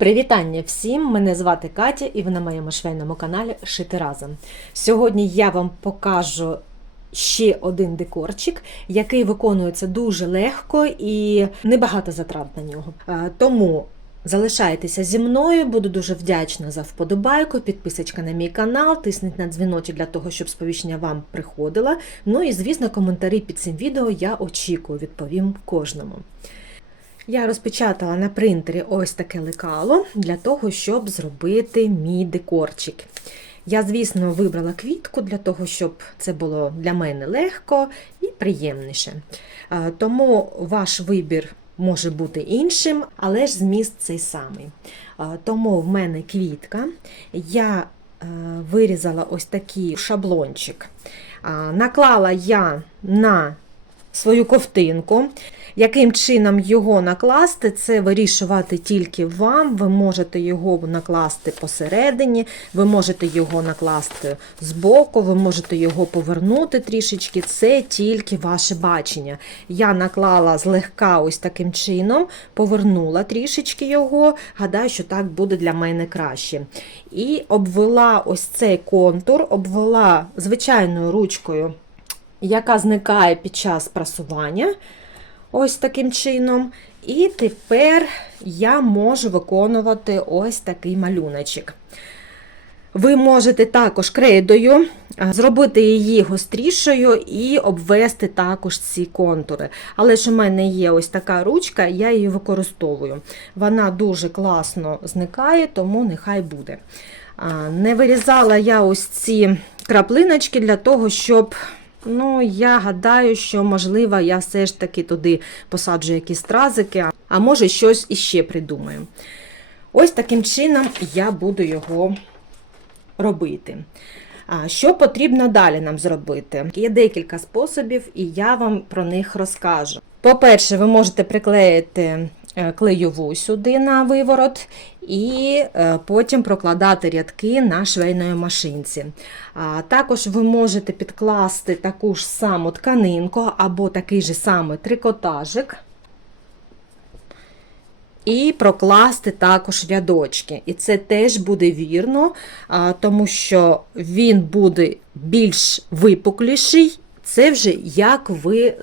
Привітання всім! Мене звати Катя і ви на моєму швейному каналі Шити разом. Сьогодні я вам покажу ще один декорчик, який виконується дуже легко і небагато затрат на нього. Е, Тому залишайтеся зі мною, буду дуже вдячна за вподобайку, підписочка на мій канал, тисніть на дзвіночок для того, щоб сповіщення вам приходило. Ну і звісно, коментарі під цим відео я очікую, відповім кожному. Я розпечатала на принтері ось таке лекало для того, щоб зробити мій декорчик. Я, звісно, вибрала квітку для того, щоб це було для мене легко і приємніше. Тому ваш вибір може бути іншим, але ж зміст цей самий. Тому в мене квітка. Я е, вирізала ось такий шаблончик. Наклала я на свою ковтинку. Яким чином його накласти, це вирішувати тільки вам. Ви можете його накласти посередині, ви можете його накласти збоку, ви можете його повернути трішечки. Це тільки ваше бачення. Я наклала злегка ось таким чином, повернула трішечки його. Гадаю, що так буде для мене краще. І обвела ось цей контур, обвела звичайною ручкою, яка зникає під час прасування. Ось таким чином. І тепер я можу виконувати ось такий малюночок. Ви можете також крейдою зробити її гострішою і обвести також ці контури. Але ж у мене є ось така ручка, я її використовую. Вона дуже класно зникає, тому нехай буде. Не вирізала я ось ці краплиночки для того, щоб Ну, я гадаю, що, можливо, я все ж таки туди посаджу якісь стразики, а може щось іще придумаю. Ось таким чином я буду його робити. А Що потрібно далі нам зробити? Є декілька способів, і я вам про них розкажу. По-перше, ви можете приклеїти клейову сюди на виворот, і е, потім прокладати рядки на швейної машинці. Також ви можете підкласти таку ж саму тканинку або такий же самий трикотажик. І прокласти також рядочки. І це теж буде вірно, тому що він буде більш випукліший. Це вже як ви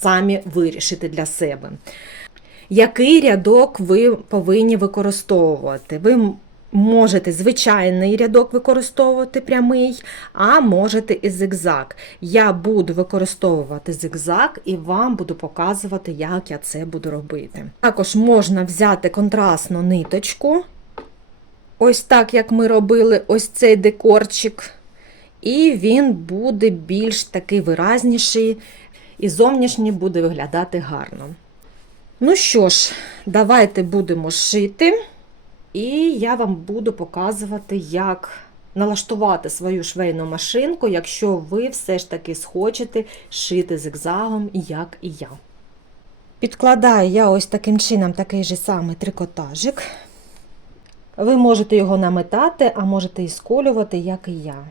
самі вирішите для себе. Який рядок ви повинні використовувати? Ви можете звичайний рядок використовувати прямий, а можете і зигзаг. Я буду використовувати зигзаг і вам буду показувати, як я це буду робити. Також можна взяти контрастну ниточку, ось так, як ми робили ось цей декорчик. І він буде більш такий виразніший, і зовнішній буде виглядати гарно. Ну що ж, давайте будемо шити, і я вам буду показувати, як налаштувати свою швейну машинку, якщо ви все ж таки схочете шити зигзагом, як і я. Підкладаю я ось таким чином такий же самий трикотажик. Ви можете його наметати, а можете і сколювати, як і я.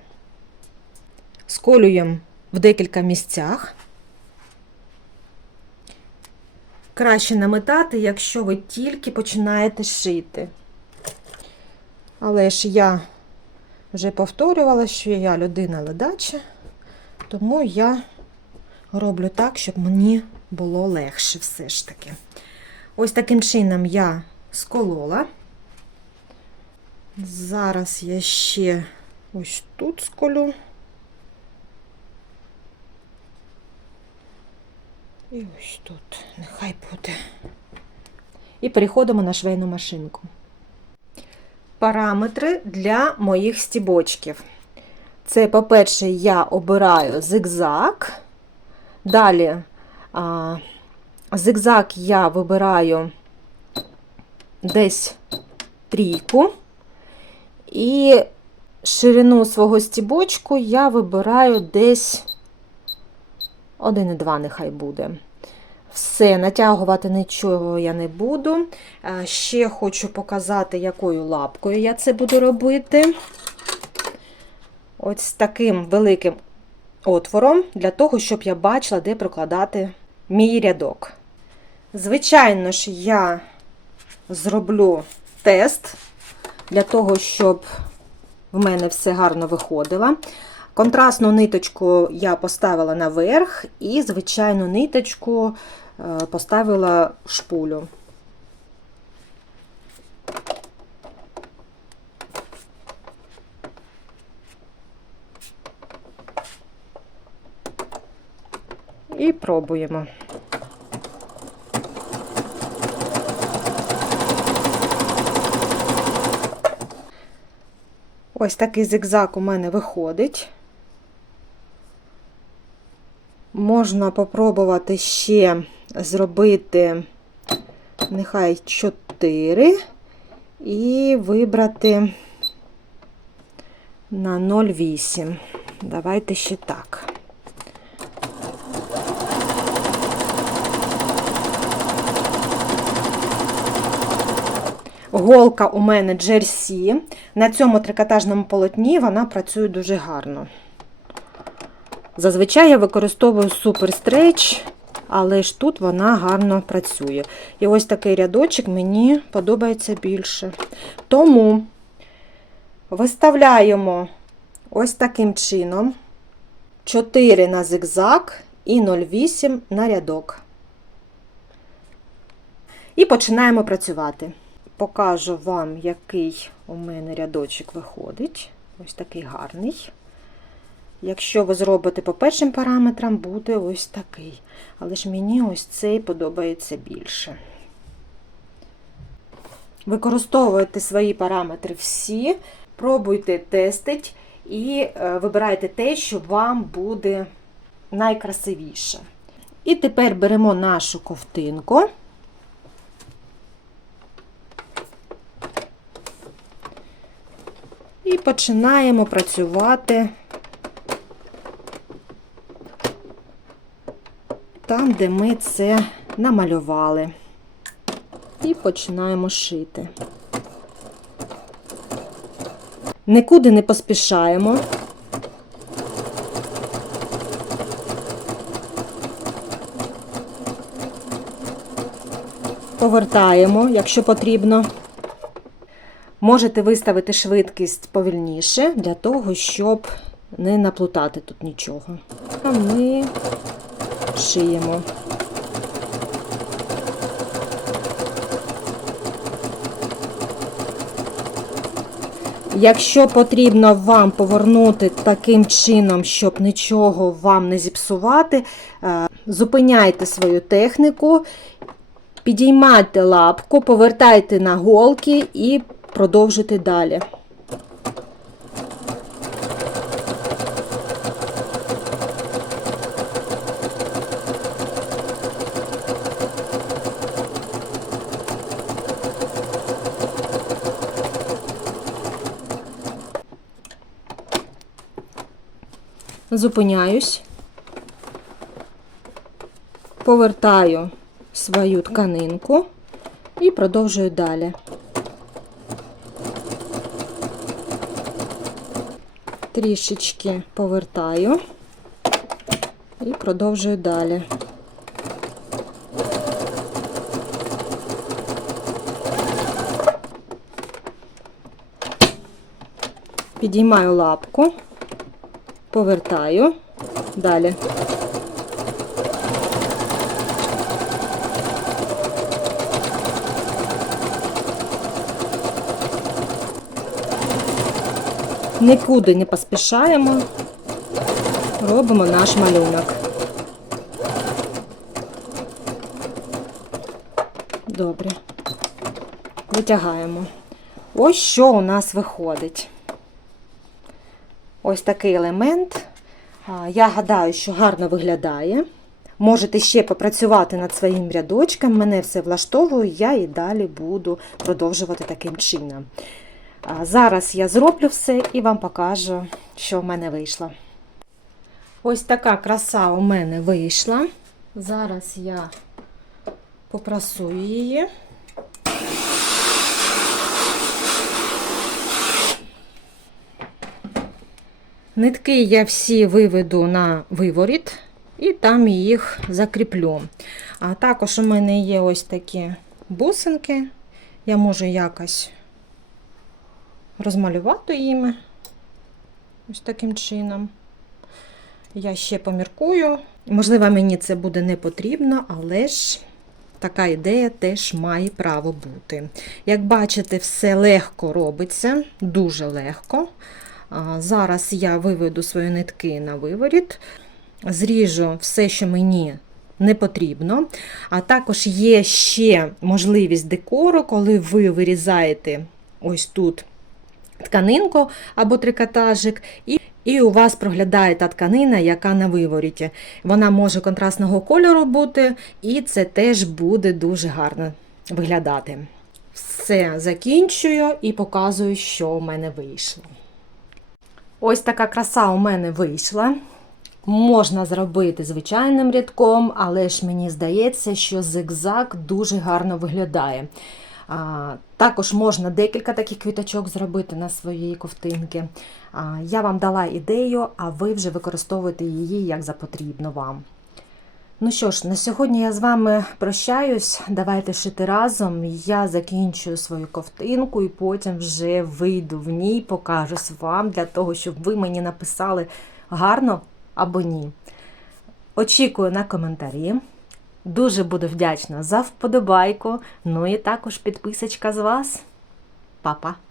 Сколюємо в декілька місцях. Краще наметати, якщо ви тільки починаєте шити. Але ж я вже повторювала, що я людина ледача, тому я роблю так, щоб мені було легше все ж таки. Ось таким чином я сколола. Зараз я ще ось тут сколю. І ось тут, нехай буде. І переходимо на швейну машинку. Параметри для моїх стібочків. Це, по-перше, я обираю зигзаг. Далі а, зигзаг я вибираю десь трійку. І ширину свого стібочку я вибираю десь 1,2 нехай буде. Все, натягувати нічого я не буду. Е, Ще хочу показати, якою лапкою я це буду робити. Ось таким великим отвором, для того, щоб я бачила, де прокладати мій рядок. Звичайно ж, я зроблю тест для того, щоб в мене все гарно виходило. Контрастну ниточку я поставила наверх і звичайну ниточку поставила шпулю. І пробуємо. Ось такий зигзаг у мене виходить. Можна попробувати ще зробити, нехай 4 і вибрати на 0,8. Давайте ще так. Голка у мене джерсі. На цьому трикотажному полотні вона працює дуже гарно. Зазвичай я використовую супер стрейч, але ж тут вона гарно працює. І ось такий рядочок мені подобається більше. Тому виставляємо ось таким чином 4 на зигзаг і 0,8 на рядок. І починаємо працювати. Покажу вам, який у мене рядочок виходить. Ось такий гарний. Якщо ви зробите по першим параметрам, буде ось такий. Але ж мені ось цей подобається більше. Використовуйте свої параметри всі, пробуйте тестити і е, вибирайте те, що вам буде найкрасивіше. І тепер беремо нашу ковтинку. І починаємо працювати там, де ми це намалювали. І починаємо шити. Нікуди не поспішаємо. Повертаємо, якщо потрібно. Можете виставити швидкість повільніше для того, щоб не наплутати тут нічого. А ми шиємо. Якщо потрібно вам повернути таким чином, щоб нічого вам не зіпсувати, е, зупиняйте свою техніку, підіймайте лапку, повертайте на голки і продовжуйте далі. Зупиняюсь, повертаю свою тканинку і продовжую далі. Трішечки повертаю і продовжую далі. Підіймаю лапку, повертаю далі. Нікуди не поспішаємо, робимо наш малюнок. Добре. Витягаємо. Ось що у нас виходить. Ось такий елемент. Я гадаю, що гарно виглядає. Можете ще попрацювати над своїм рядочком. Мене все влаштовує, я і далі буду продовжувати таким чином. Зараз я зроблю все і вам покажу, що в мене вийшло. Ось така краса у мене вийшла. Зараз я попрасую її. Нитки я всі виведу на виворіт і там їх закріплю. А також у мене є ось такі бусинки. Я можу якось розмалювати їми. Ось таким чином. Я ще поміркую. Можливо, мені це буде не потрібно, але ж така ідея теж має право бути. Як бачите, все легко робиться, дуже легко. Зараз я виведу свої нитки на виворіт, зріжу все, що мені не потрібно. А також є ще можливість декору, коли ви вирізаєте ось тут тканинку або трикотажик, і, і у вас проглядає та тканина, яка на вивороті. Вона може контрастного кольору бути, і це теж буде дуже гарно виглядати. Все закінчую і показую, що у мене вийшло. Ось така краса у мене вийшла. Можна зробити звичайним рядком, але ж мені здається, що зигзаг дуже гарно виглядає. А, також можна декілька таких квіточок зробити на своїй ковтинки. А, я вам дала ідею, а ви вже використовуєте її як за потрібно вам. Ну що ж, на сьогодні я з вами прощаюсь. Давайте шити разом. Я закінчую свою ковтинку і потім вже вийду в ній, покажусь вам для того, щоб ви мені написали гарно або ні. Очікую на коментарі. Дуже буду вдячна за вподобайку. Ну і також підписочка з вас. Па-па!